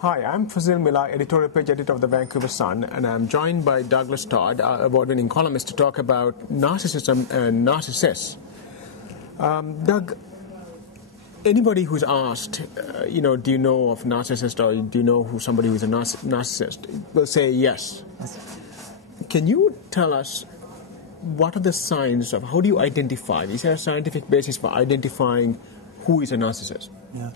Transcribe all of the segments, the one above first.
Hi, I'm Fazil, Mihlar, editorial page editor of the Vancouver Sun, and I'm joined by Douglas Todd, award-winning columnist, to talk about narcissism and narcissists. Doug, anybody who's asked, do you know of narcissist or do you know who somebody who's a narcissist, will say yes. Can you tell us what are the signs of, how do you identify? Is there a scientific basis for identifying who is a narcissist? Yeah.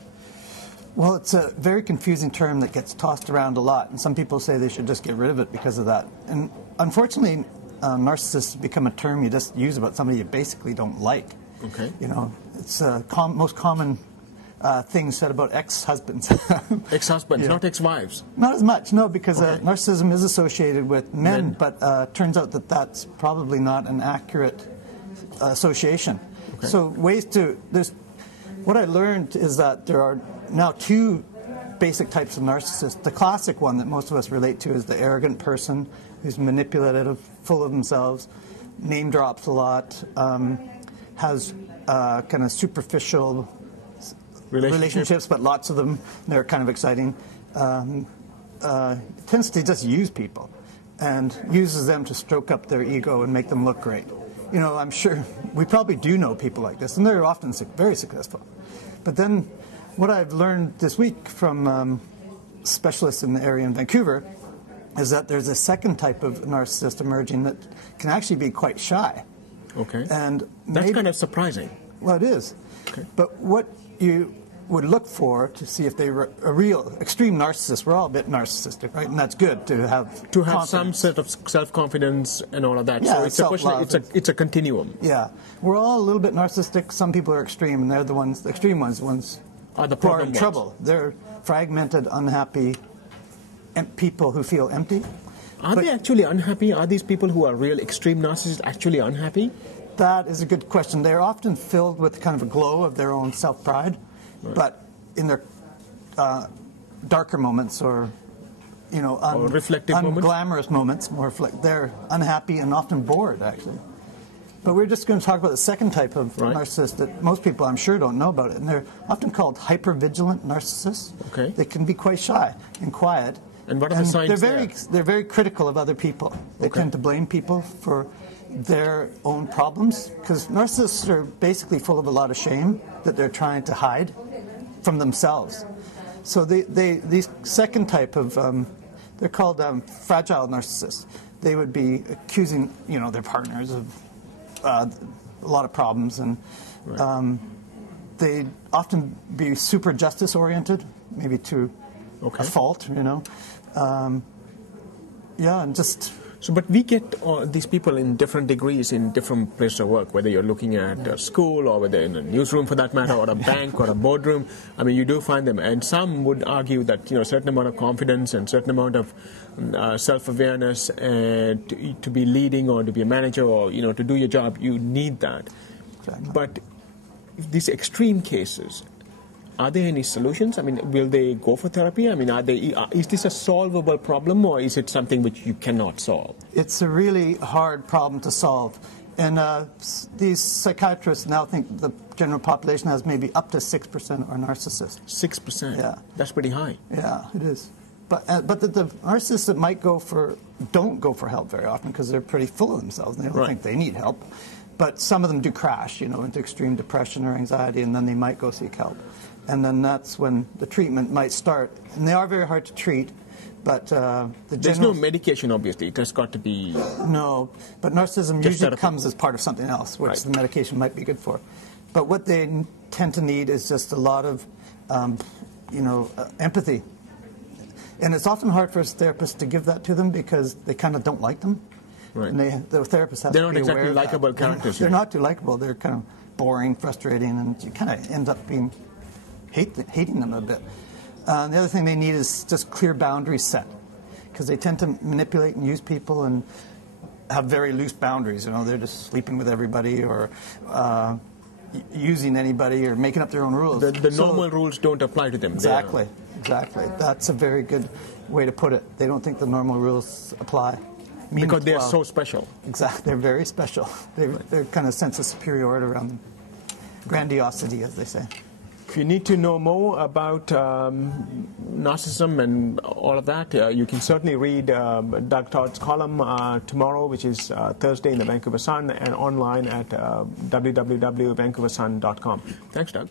Well, it's a very confusing term that gets tossed around a lot, and some people say they should just get rid of it because of that. And unfortunately, narcissists have become a term you just use about somebody you basically don't like. Okay. You know, it's most common thing said about ex-husbands. Ex-husbands, Yeah. not ex-wives. Not as much, no, because Okay. narcissism is associated with men. But turns out that that's probably not an accurate association. Okay. So what I learned is that there are now two basic types of narcissists. The classic one that most of us relate to is the arrogant person who's manipulative, full of themselves, name drops a lot, has kind of superficial relationships, but lots of them. They're kind of exciting. Tends to just use people and uses them to stroke up their ego and make them look great. You know, I'm sure we probably do know people like this, and they're often very successful. But then what I've learned this week from specialists in the area in Vancouver is that there's a second type of narcissist emerging that can actually be quite shy. Okay. And that's kind of surprising. Well, it is. Okay. But what you would look for to see if they were a real extreme narcissist, we're all a bit narcissistic, right? And that's good to have some sort of self-confidence and all of that. Yeah, so it's a question. It's a continuum. Yeah, we're all a little bit narcissistic. Some people are extreme, and they're the extreme ones Are the who are problem in trouble. They're fragmented, unhappy people who feel empty. Are they actually unhappy? Are these people who are real extreme narcissists actually unhappy? That is a good question. They're often filled with kind of a glow of their own self-pride, right. But in their darker moments or reflective unglamorous moments, they're unhappy and often bored, actually. But we're just going to talk about the second type of narcissist that most people, I'm sure, don't know about it. And they're often called hyper-vigilant narcissists. Okay. They can be quite shy and quiet. And what are the signs They're very critical of other people. They tend to blame people for their own problems. Because narcissists are basically full of a lot of shame that they're trying to hide from themselves. So these second type of, they're called fragile narcissists. They would be accusing, their partners of a lot of problems, and they often be super justice oriented, maybe to a fault, and just. So, but we get these people in different degrees in different places of work, whether you're looking at a school or whether in a newsroom for that matter, or a bank or a boardroom. I mean, you do find them, and some would argue that a certain amount of confidence and certain amount of self-awareness to be leading or to be a manager or to do your job, you need that. Exactly. But these extreme cases, are there any solutions? I mean, will they go for therapy? I mean, is this a solvable problem, or is it something which you cannot solve? It's a really hard problem to solve. And these psychiatrists now think the general population has maybe up to 6% are narcissists. 6%? Yeah. That's pretty high. Yeah, it is. But the narcissists that don't go for help very often because they're pretty full of themselves. They don't think they need help. But some of them do crash, into extreme depression or anxiety, and then they might go seek help. And then that's when the treatment might start. And they are very hard to treat, but there's no medication, obviously. It has got to be... No, but narcissism usually comes as part of something else, which the medication might be good for. But what they tend to need is just a lot of, empathy. And it's often hard for a therapist to give that to them because they kind of don't like them. Right. And the therapist has to be aware of that. They're not exactly likable characters. They're not too likable. They're kind of boring, frustrating, and you kind of end up hating them a bit. The other thing they need is just clear boundaries set, because they tend to manipulate and use people and have very loose boundaries. They're just sleeping with everybody or using anybody or making up their own rules. The normal rules don't apply to them. Exactly. That's a very good way to put it. They don't think the normal rules apply. Because they're so special. Exactly. They're very special. They're kind of sense of superiority around them. Grandiosity, as they say. If you need to know more about narcissism and all of that, you can certainly read Doug Todd's column tomorrow, which is Thursday in the Vancouver Sun, and online at www.vancouversun.com. Thanks, Doug.